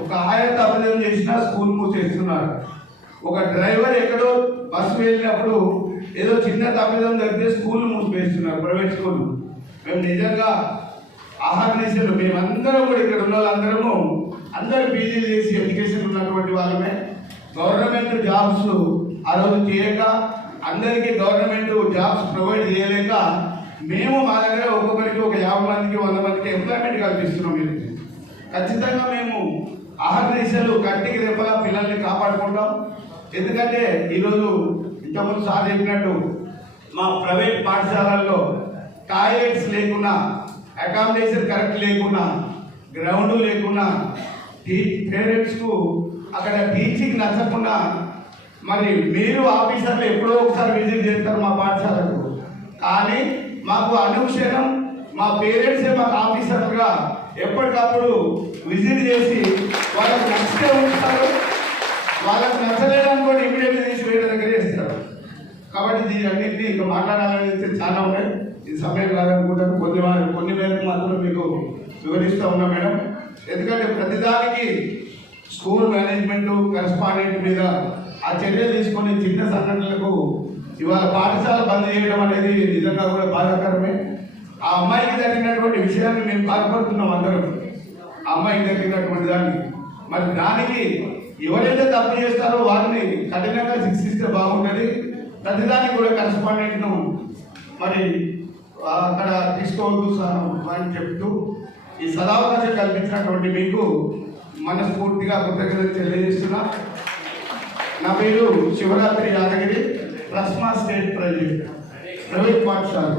ఒక ఆయన తప్పిదం చేసినా స్కూల్ మూసేస్తున్నారు. ఒక డ్రైవర్ ఎక్కడో బస్సు వెళ్ళినప్పుడు ఏదో చిన్న తప్పిదం జరిగితే స్కూల్ మూసివేస్తున్నారు, ప్రైవేట్ స్కూల్. మేము నిజంగా ఆహ్వానించారు. మేమందరం కూడా ఇక్కడ ఉన్న వాళ్ళందరము అందరూ పీజీలు చేసి ఎడ్యుకేషన్ ఉన్నటువంటి వాళ్ళమే. గవర్నమెంట్ జాబ్స్ ఆ రోజు చేయక, అందరికీ గవర్నమెంట్ జాబ్స్ ప్రొవైడ్ చేయలేక మేము మా దగ్గర ఒక్కొక్కరికి ఒక 50 మందికి 100 మందికి ఎంప్లాయ్మెంట్ కల్పిస్తున్నాం. మీరు ఖచ్చితంగా మేము ఆహర్నిశలు కంటికి రేపలా పిల్లల్ని కాపాడుకుంటాం. ఎందుకంటే ఈరోజు ఇంతకుముందు సార్ చెప్పినట్టు మా ప్రైవేట్ పాఠశాలల్లో టాయిలెట్స్ లేకున్నా, అకామిడేషన్ కరెక్ట్ లేకున్నా, గ్రౌండ్ లేకున్నా, పేరెంట్స్కు అక్కడ టీచింగ్ నచ్చకుండా, మరి మీరు ఆఫీసర్లు ఎప్పుడో ఒకసారి విజిట్ చేస్తారు మా పాఠశాలకు, కానీ మాకు అనుక్షణం మా పేరెంట్సే మాకు ఆఫీసర్గా ఎప్పటికప్పుడు విజిట్ చేసి వాళ్ళకి నచ్చితే ఉంచుతారు, వాళ్ళకి నచ్చలేదని కూడా ఇమీడియట్గా తీసి వేరే దగ్గర వేస్తారు. కాబట్టి దీని అన్నింటినీ ఇంకా మాట్లాడాలనేది చాలా ఉన్నాయి. ఇది సమయం కాదనుకుంటాను. కొన్ని మేరకు మాత్రం మీకు వివరిస్తూ ఉన్నా మేడం. ఎందుకంటే ప్రతిదానికి స్కూల్ మేనేజ్మెంట్ కరెస్పాండెంట్ మీద ఆ చర్యలు తీసుకొని చిన్న సంఘటనలకు ఇవాళ పాఠశాల బంద్ చేయడం అనేది నిజంగా కూడా బాధాకరమే. ఆ అమ్మాయికి జరిగినటువంటి విషయాన్ని మేము బాధపడుతున్నాం అందరం. ఆ అమ్మాయికి జరిగినటువంటి దాన్ని, మరి దానికి ఎవరైతే తప్పు చేస్తారో వారిని కఠినంగా శిక్షిస్తే బాగుంటుంది. ప్రతిదానికి కూడా కరెస్పాండెంట్ను మరి అక్కడ తీసుకోవద్దు అని చెప్తూ ఈ సదావకాశం కల్పించినటువంటి మీకు మనస్ఫూర్తిగా కృతజ్ఞతలు తెలియజేస్తున్నా. నా పేరు శివరాత్రి యాదగిరి, ప్లస్మా స్టేట్ ప్రైవేట్ పాఠశాల.